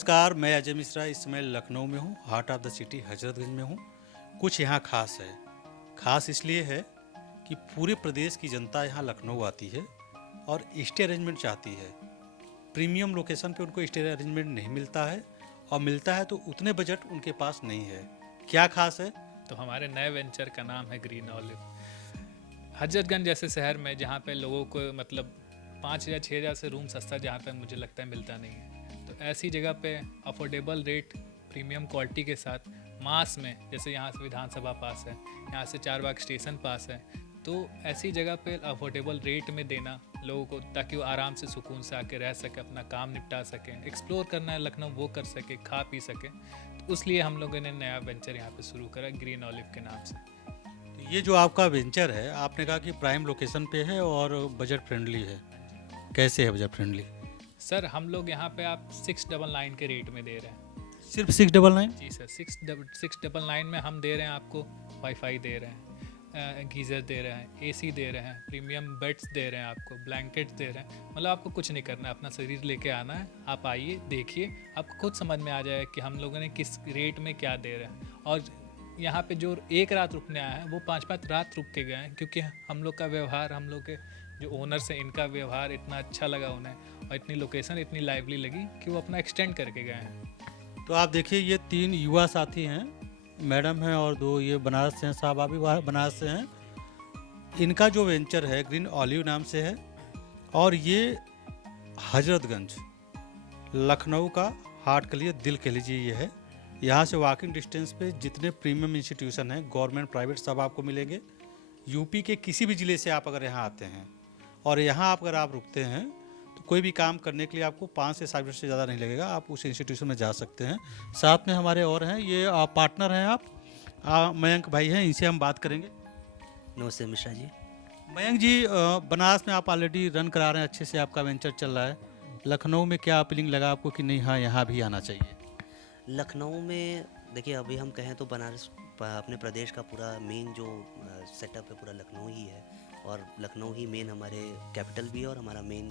नमस्कार, मैं अजय मिश्रा इस समय लखनऊ में हूँ, heart of the city Hazratganj में हूँ। कुछ यहाँ खास है। खास इसलिए है कि पूरे प्रदेश की जनता यहाँ लखनऊ आती है और स्टे अरेंजमेंट चाहती है। प्रीमियम लोकेशन पे उनको स्टे अरेंजमेंट नहीं मिलता है और मिलता है तो उतने बजट उनके पास नहीं है। क्या खास है? तो हमारे नए वेंचर का नाम है ग्रीन ऑलिव। हजरतगंज जैसे शहर में जहाँ पे लोगों को मतलब 5 या 6 हज़ार से रूम सस्ता जहाँ पे मुझे लगता है मिलता नहीं है, तो ऐसी जगह पे अफोर्डेबल रेट प्रीमियम क्वालिटी के साथ मास में, जैसे यहाँ से विधानसभा पास है, यहाँ से चारबाग स्टेशन पास है, तो ऐसी जगह पे अफोर्डेबल रेट में देना लोगों को, ताकि वो आराम से सुकून से आके रह सके, अपना काम निपटा सकें, एक्सप्लोर करना है लखनऊ वो कर सके, खा पी सके। तो उसलिए हम लोगों ने नया वेंचर यहाँ पे शुरू करा ग्रीन ऑलिव के नाम से। तो ये जो आपका वेंचर है, आपने कहा कि प्राइम लोकेशन पे है और बजट फ्रेंडली है। कैसे है बजट फ्रेंडली? सर हम लोग यहाँ पे आप 699 के रेट में दे रहे हैं। सिर्फ 699? जी सर, 699 में हम दे रहे हैं आपको। वाईफाई दे रहे हैं, गीज़र दे रहे हैं, एसी दे रहे हैं, प्रीमियम बेड्स दे रहे हैं आपको, ब्लैंकेट्स दे रहे हैं। मतलब आपको कुछ नहीं करना है, अपना शरीर लेके आना है, आप आइए देखिए, आपको खुद समझ में आ जाएगा कि हम लोगों ने किस रेट में क्या दे रहे हैं। और यहाँ पे जो एक रात रुकने आया है वो 5-5 रात रुक के गए हैं, क्योंकि हम लोग का व्यवहार, हम लोग के जो ओनर्स हैं इनका व्यवहार इतना अच्छा लगा उन्हें, और इतनी लोकेशन इतनी लाइवली लगी कि वो अपना एक्सटेंड करके गए हैं। तो आप देखिए, ये 3 युवा साथी हैं, मैडम हैं और 2 ये बनारस से हैं, साहब आप भी बनारस से हैं। इनका जो वेंचर है ग्रीन ऑलिव नाम से है और ये हजरतगंज लखनऊ का हार्ट के लिए दिल कह लीजिए ये है। यहाँ से वॉकिंग डिस्टेंस पे जितने प्रीमियम इंस्टीट्यूशन हैं, गवर्नमेंट प्राइवेट, सब आपको मिलेंगे। यूपी के किसी भी ज़िले से आप अगर यहाँ आते हैं और यहाँ अगर आप रुकते हैं तो कोई भी काम करने के लिए आपको 5 से 7 मिनट से ज़्यादा नहीं लगेगा, आप उस इंस्टीट्यूशन में जा सकते हैं। साथ में हमारे और हैं, ये पार्टनर हैं आप, मयंक भाई हैं, इनसे हम बात करेंगे। नमस्ते मिश्रा जी। मयंक जी, बनारस में आप ऑलरेडी रन करा रहे हैं, अच्छे से आपका वेंचर चल रहा है। लखनऊ में क्या अपीलिंग लगा आपको कि नहीं, हाँ यहाँ भी आना चाहिए? लखनऊ में देखिए, अभी हम कहें तो बनारस अपने प्रदेश का पूरा मेन जो सेटअप है पूरा लखनऊ ही है, और लखनऊ ही मेन हमारे कैपिटल भी है, और हमारा मेन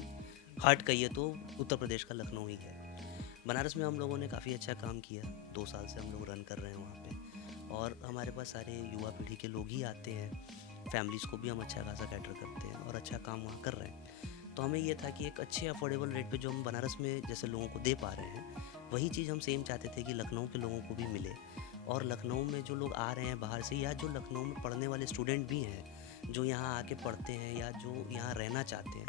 हार्ट कहिए तो उत्तर प्रदेश का लखनऊ ही है। बनारस में हम लोगों ने काफ़ी अच्छा काम किया, 2 साल से हम लोग रन कर रहे हैं वहाँ पे, और हमारे पास सारे युवा पीढ़ी के लोग ही आते हैं। फैमिलीज़ को भी हम अच्छा खासा कैटर करते हैं और अच्छा काम वहाँ कर रहे हैं। तो हमें ये था कि एक अच्छे अफोर्डेबल रेट पे जो हम बनारस में जैसे लोगों को दे पा रहे हैं, वही चीज़ हम सेम चाहते थे कि लखनऊ के लोगों को भी मिले। और लखनऊ में जो लोग आ रहे हैं बाहर से, या जो लखनऊ में पढ़ने वाले स्टूडेंट भी हैं, जो यहाँ आके पढ़ते हैं या जो यहाँ रहना चाहते हैं,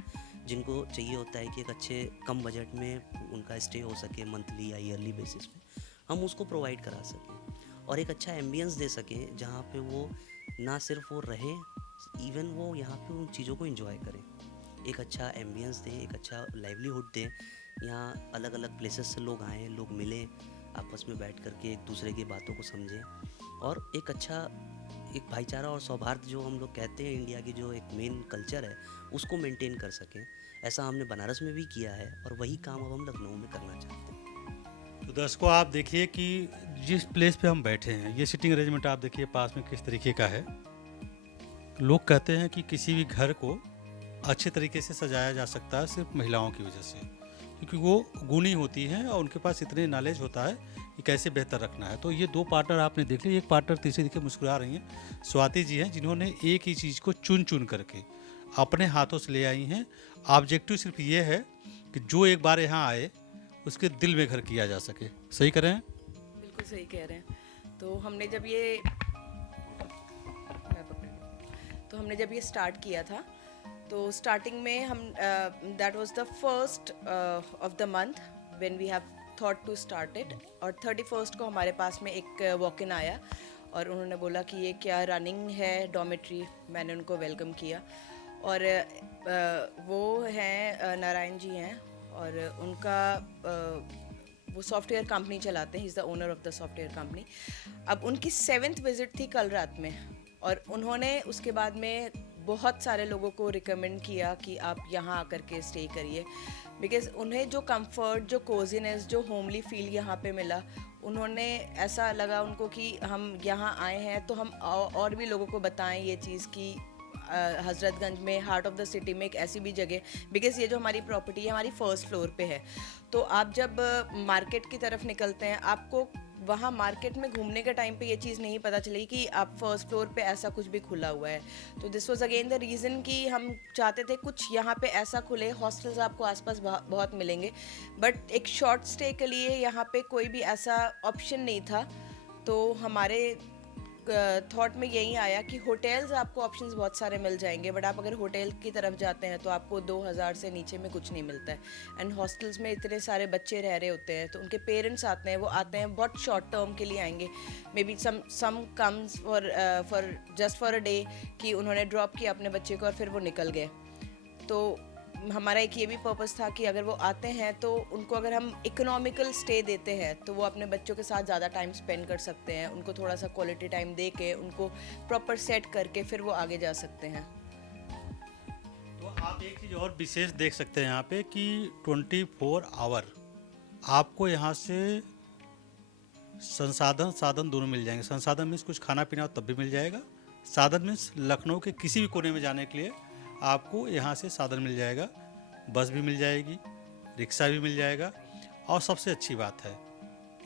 जिनको चाहिए होता है कि एक अच्छे कम बजट में उनका स्टे हो सके मंथली या ईयरली बेसिस पे, हम उसको प्रोवाइड करा सकें और एक अच्छा एम्बियंस दे सकें, जहाँ पे वो ना सिर्फ वो रहें, इवन वो यहाँ पे उन चीज़ों को एंजॉय करें। एक अच्छा एम्बियंस दें, एक अच्छा लाइवलीहुड दें, यहाँ अलग अलग प्लेसेस से लोग आएँ, लोग मिलें, आपस में बैठ कर के एक दूसरे की बातों को समझें, और एक अच्छा एक भाईचारा और सौहार्द जो हम लोग कहते हैं इंडिया की जो एक मेन कल्चर है, उसको मेंटेन कर सकें। ऐसा हमने बनारस में भी किया है और वही काम अब हम लखनऊ में करना चाहते हैं। तो दर्शकों, आप देखिए कि जिस प्लेस पे हम बैठे हैं, ये सिटिंग अरेंजमेंट आप देखिए पास में किस तरीके का है। लोग कहते हैं कि किसी भी घर को अच्छे तरीके से सजाया जा सकता है सिर्फ महिलाओं की वजह से, क्योंकि वो गुणी होती हैं और उनके पास इतने नॉलेज होता है कि कैसे बेहतर रखना है। तो ये 2 पार्टनर आपने देख लिए, एक पार्टनर तीसरी देखिए मुस्कुरा रही हैं, स्वाति जी हैं, जिन्होंने एक ही चीज़ को चुन चुन करके अपने हाथों से ले आई हैं। ऑब्जेक्टिव सिर्फ ये है कि जो एक बार यहाँ आए उसके दिल में घर किया जा सके। सही करें? बिल्कुल सही कह रहे हैं। तो हमने जब ये स्टार्ट किया था, तो स्टार्टिंग में हम that was the first of the month when we have thought to start it, और 31st को हमारे पास में एक वॉक इन आया और उन्होंने बोला कि ये क्या रनिंग है डॉर्मेट्री। मैंने उनको वेलकम किया, और वो हैं नारायण जी हैं, और उनका वो सॉफ्टवेयर कंपनी चलाते हैं, he is the owner of the software company. अब उनकी 7th विज़िट थी कल रात में, और उन्होंने उसके बाद में बहुत सारे लोगों को रिकमेंड किया कि आप यहाँ आकर के स्टे करिए, बिकॉज़ उन्हें जो कंफर्ट, जो कोजीनेस, जो होमली फील यहाँ पे मिला, उन्होंने ऐसा लगा उनको कि हम यहाँ आए हैं तो हम और भी लोगों को बताएं ये चीज़ कि हजरतगंज में, हार्ट ऑफ द सिटी में एक ऐसी भी जगह, बिकॉज ये जो हमारी प्रॉपर्टी है हमारी फर्स्ट फ्लोर पे है, तो आप जब मार्केट की तरफ निकलते हैं आपको वहाँ मार्केट में घूमने के टाइम पे ये चीज़ नहीं पता चलेगी कि आप फर्स्ट फ्लोर पे ऐसा कुछ भी खुला हुआ है। तो this was again the reason कि हम चाहते थे कुछ यहाँ पे ऐसा खुले। हॉस्टल्स आपको आसपास बहुत मिलेंगे, बट एक शॉर्ट स्टे के लिए यहाँ पे कोई भी ऐसा ऑप्शन नहीं था। तो हमारे थॉट में यही आया कि होटल्स आपको ऑप्शंस बहुत सारे मिल जाएंगे, बट आप अगर होटल की तरफ जाते हैं तो आपको 2000 से नीचे में कुछ नहीं मिलता है। एंड हॉस्टल्स में इतने सारे बच्चे रह रहे होते हैं, तो उनके पेरेंट्स आते हैं, वो आते हैं बहुत शॉर्ट टर्म के लिए आएंगे, maybe some comes for just for a day, कि उन्होंने ड्रॉप किया अपने बच्चे को और फिर वो निकल गए। तो हमारा एक ये भी पर्पस था कि अगर वो आते हैं तो उनको अगर हम इकोनॉमिकल स्टे देते हैं तो वो अपने बच्चों के साथ ज़्यादा टाइम स्पेंड कर सकते हैं, उनको थोड़ा सा क्वालिटी टाइम दे के उनको प्रॉपर सेट करके फिर वो आगे जा सकते हैं। तो आप एक चीज़ और विशेष देख सकते हैं यहाँ पे कि 24 आवर आपको यहाँ से साधन दोनों मिल जाएंगे। संसाधन मीन्स कुछ खाना पीना तब भी मिल जाएगा, साधन मीन्स लखनऊ के किसी भी कोने में जाने के लिए आपको यहाँ से साधन मिल जाएगा, बस भी मिल जाएगी, रिक्शा भी मिल जाएगा, और सबसे अच्छी बात है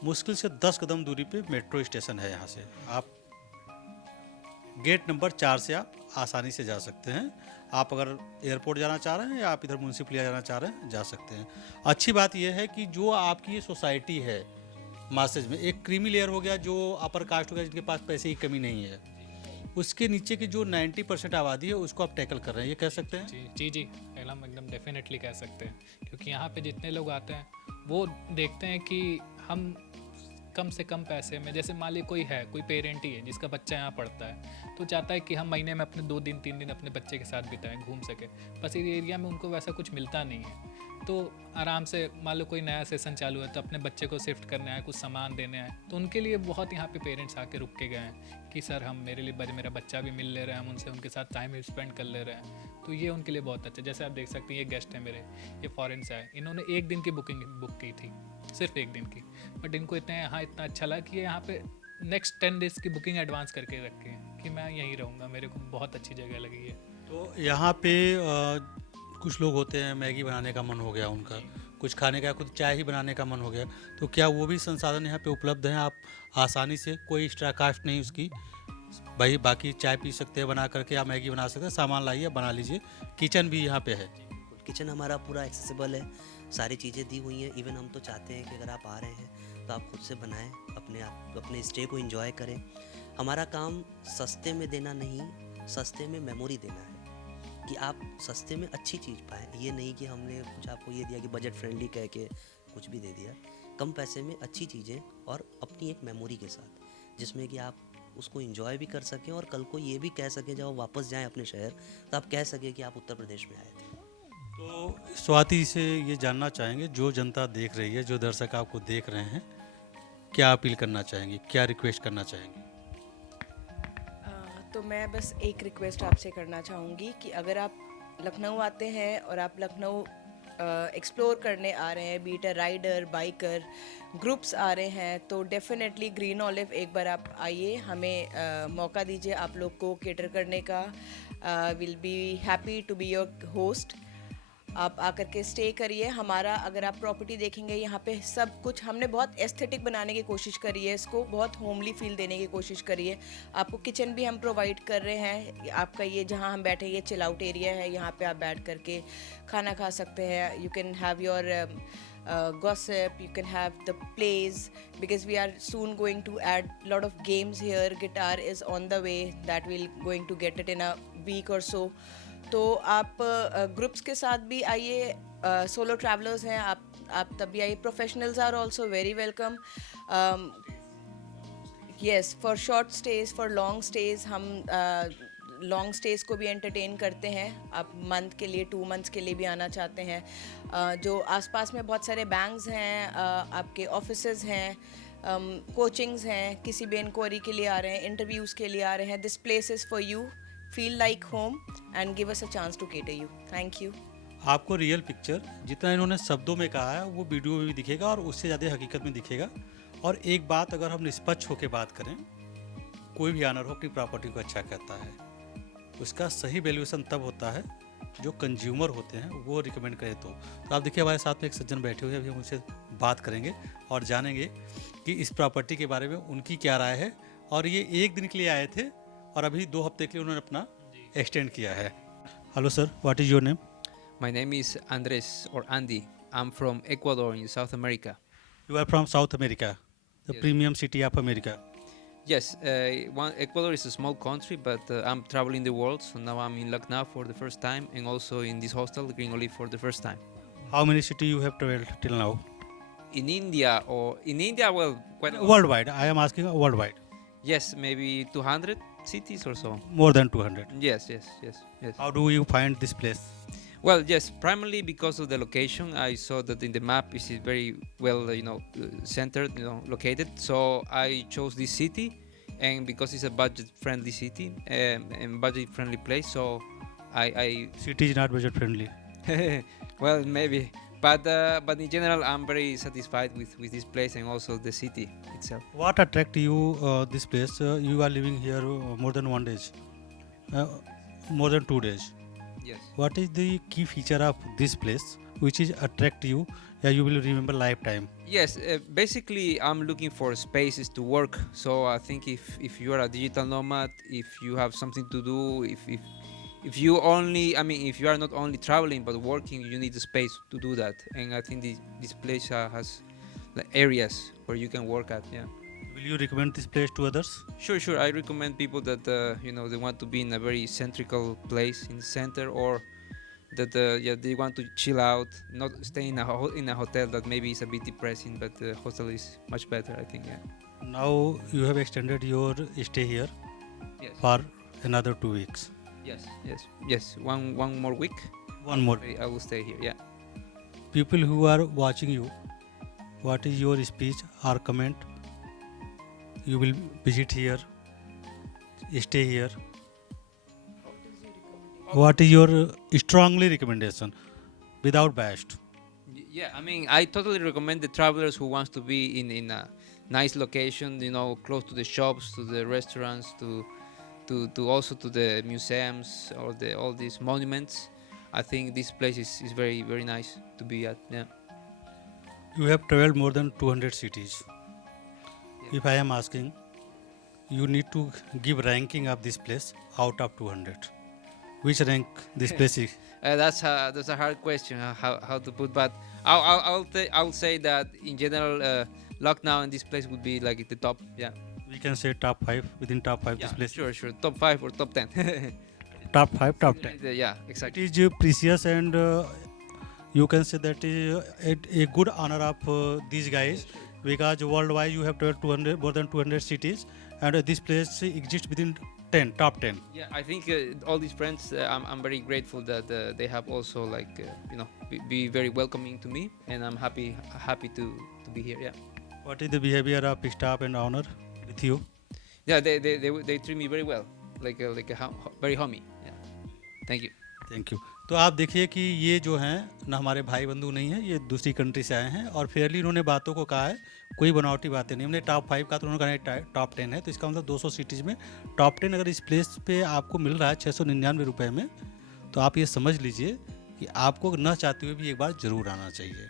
मुश्किल से 10 कदम दूरी पे मेट्रो स्टेशन है। यहाँ से आप गेट नंबर 4 से आप आसानी से जा सकते हैं। आप अगर एयरपोर्ट जाना चाह रहे हैं या आप इधर म्यूनसिपलिया जाना चाह रहे हैं, जा सकते हैं। अच्छी बात यह है कि जो आपकी ये सोसाइटी है मासेज में, एक क्रीमी लेयर हो गया जो अपर कास्ट हो गया जिनके पास पैसे की कमी नहीं है, उसके नीचे की जो 90% आबादी है उसको आप टैकल कर रहे हैं, ये कह सकते हैं? जी एकदम डेफिनेटली कह सकते हैं, क्योंकि यहाँ पे जितने लोग आते हैं वो देखते हैं कि हम कम से कम पैसे में, जैसे मान लीजिए कोई पेरेंट ही है जिसका बच्चा यहाँ पढ़ता है, तो चाहता है कि हम महीने में अपने 2 दिन 3 दिन अपने बच्चे के साथ बिताएं, घूम सके। बस इस एरिया में उनको वैसा कुछ मिलता नहीं है, तो आराम से मान लो कोई नया सेशन चालू है तो अपने बच्चे को शिफ्ट करने आए, कुछ सामान देने आए, तो उनके लिए बहुत यहाँ पे पेरेंट्स आके रुक के गए हैं कि सर हम मेरा बच्चा भी मिल ले रहे हैं, हम उनके साथ टाइम भी स्पेंड कर ले रहे हैं, तो ये उनके लिए बहुत अच्छा। जैसे आप देख सकते हैं ये गेस्ट है मेरे, ये फॉरेन से आए, इन्होंने 1 दिन की बुक की थी, सिर्फ 1 दिन की, बट इनको इतना अच्छा लगा कि यहाँ पे नेक्स्ट 10 डेज़ की बुकिंग एडवांस करके रखे हैं कि मैं यहीं रहूँगा, मेरे को बहुत अच्छी जगह लगी है। तो यहाँ पे कुछ लोग होते हैं मैगी बनाने का मन हो गया उनका, कुछ खाने का, खुद चाय ही बनाने का मन हो गया, तो क्या वो भी संसाधन यहाँ पे उपलब्ध हैं? आप आसानी से, कोई एक्स्ट्रा कास्ट नहीं उसकी, भाई बाकी चाय पी सकते हैं बना करके, आप मैगी बना सकते हैं, सामान लाइए बना लीजिए, किचन भी यहाँ पे है। किचन हमारा पूरा एक्सेसिबल है, सारी चीज़ें दी हुई हैं। इवन हम तो चाहते हैं कि अगर आप आ रहे हैं तो आप खुद से बनाएं, अपने स्टे को एंजॉय करें। हमारा काम सस्ते में देना नहीं, सस्ते में मेमोरी देना है, कि आप सस्ते में अच्छी चीज़ पाएँ। ये नहीं कि हमने कुछ आपको ये दिया कि बजट फ्रेंडली कह के कुछ भी दे दिया। कम पैसे में अच्छी चीज़ें और अपनी एक मेमोरी के साथ, जिसमें कि आप उसको एंजॉय भी कर सकें और कल को ये भी कह सकें जब आप वापस जाएं अपने शहर तो आप कह सकें कि आप उत्तर प्रदेश में आए थे। तो स्वाति से ये जानना चाहेंगे, जो जनता देख रही है, जो दर्शक आपको देख रहे हैं, क्या अपील करना चाहेंगे, क्या रिक्वेस्ट करना चाहेंगे? तो मैं बस एक रिक्वेस्ट आपसे करना चाहूँगी कि अगर आप लखनऊ आते हैं और आप लखनऊ एक्सप्लोर करने आ रहे हैं, बीट राइडर, बाइकर, ग्रुप्स आ रहे हैं, तो डेफिनेटली ग्रीन ऑलिव एक बार आप आइए, हमें मौका दीजिए आप लोग को केटर करने का। Will be happy to be your host. आप आकर के स्टे करिए। हमारा अगर आप प्रॉपर्टी देखेंगे यहाँ पे सब कुछ हमने बहुत एस्थेटिक बनाने की कोशिश करी है, इसको बहुत होमली फील देने की कोशिश करी है। आपको किचन भी हम प्रोवाइड कर रहे हैं। आपका ये जहाँ हम बैठे ये चिल आउट एरिया है, यहाँ पे आप बैठ करके खाना खा सकते हैं। You can have your gossip, you can have the plays, because we are soon going to add lot of games here. Guitar is on the way, that we'll going to get it in a week or so. तो आप groups के साथ भी आइए, solo travellers हैं आप तब भी आइए। Professionals are also very welcome. Yes, for short stage, for long stage हम लॉन्ग स्टेज को भी एंटरटेन करते हैं। आप मंथ के लिए 2 मंथ्स के लिए भी आना चाहते हैं, जो आसपास में बहुत सारे बैंक्स हैं, आपके ऑफिसेज हैं, कोचिंग्स हैं, किसी भी इंक्वायरी के लिए आ रहे हैं, इंटरव्यूज़ के लिए आ रहे हैं, this place is for you. Feel like home and give us a chance to cater you. Thank you. आपको रियल पिक्चर जितना इन्होंने शब्दों में कहा है वो वीडियो में भी दिखेगा और उससे ज़्यादा हकीकत में दिखेगा। और एक बात अगर हम निष्पक्ष होकर बात करें, कोई भी ऑनर हो अपनी प्रॉपर्टी को अच्छा कहता है, उसका सही वैल्यूएशन तब होता है जो कंज्यूमर होते हैं वो रिकमेंड करें। तो आप देखिए हमारे साथ में एक सज्जन बैठे हुए हैं, अभी हम उनसे बात करेंगे और जानेंगे कि इस प्रॉपर्टी के बारे में उनकी क्या राय है। और ये 1 दिन के लिए आए थे और अभी 2 हफ्ते के लिए उन्होंने अपना एक्सटेंड किया है। Hello sir, what is your name? My name is Andres or Andy. I'm from Ecuador in South America. You are from South America, the Yes. Premium city of America. Yes, Ecuador is a small country, but I'm traveling the world, so now I'm in Lucknow for the first time, and also in this hostel, Green Olive, for the first time. How many city you have travelled till now? In India, well, quite a lot. World wide, I am asking world wide. Yes, maybe 200 cities or so. More than 200। Yes, yes, yes, yes. How do you find this place? Well, yes, primarily because of the location. I saw that in the map it is very well, centered, located. So I chose this city, and because it's a budget-friendly city and budget-friendly place, so I city is not budget friendly. well, maybe, but in general, I'm very satisfied with this place and also the city itself. What attract you this place? You are living here more than 1 day, more than 2 days. Yes. What is the key feature of this place which is attract you? Yeah, you will remember lifetime. Yes, basically I'm looking for spaces to work. So I think if you are a digital nomad, if you have something to do, if you only, if you are not only traveling but working, you need a space to do that. And I think this place has areas where you can work at. Yeah. Will you recommend this place to others? Sure. I recommend people that they want to be in a very centrical place in the center, or that they want to chill out, not stay in a hotel that maybe is a bit depressing, but the hostel is much better, I think. Yeah. Now you have extended your stay here Yes. for another 2 weeks. Yes. One more week. One more. I will stay here. Yeah. People who are watching you, what is your speech or comment? You will visit here, stay here. What is your strongly recommendation without biased? Yeah, I totally recommend the travelers who wants to be in a nice location, close to the shops, to the restaurants, to also to the museums or all these monuments. I think this place is very, very nice to be at. Yeah. You have traveled more than 200 cities. If I am asking, you need to give ranking of this place out of 200. Which rank this place is? That's a hard question, how to put, but I'll say that in general, Lucknow and this place would be like at the top. Yeah. We can say top 5, within top 5 this place. Sure. Top 5 or top 10. Top 5, top 10. Yeah, It exactly. is precious, and you can say that is a good honor of these guys, because worldwide you have traveled more than 200 cities, and this place exists within top 10. Yeah, I think all these friends, I'm very grateful that they have also be very welcoming to me, and I'm happy to be here. Yeah. What is the behavior of staff and owner with you? Yeah, they treat me very well, like a very homie. Yeah. Thank you. Thank you. तो आप देखिए कि ये जो हैं ना हमारे भाई बंधु नहीं हैं, ये दूसरी कंट्री से आए हैं और फेयरली इन्होंने बातों को कहा है, कोई बनावटी बातें नहीं। हमने टॉप 5 का तो उन्होंने कहा टॉप 10 है, तो इसका मतलब 200 सिटीज़ में टॉप 10 अगर इस प्लेस पे आपको मिल रहा है 699 रुपये में, तो आप ये समझ लीजिए कि आपको न चाहते हुए भी एक बार ज़रूर आना चाहिए।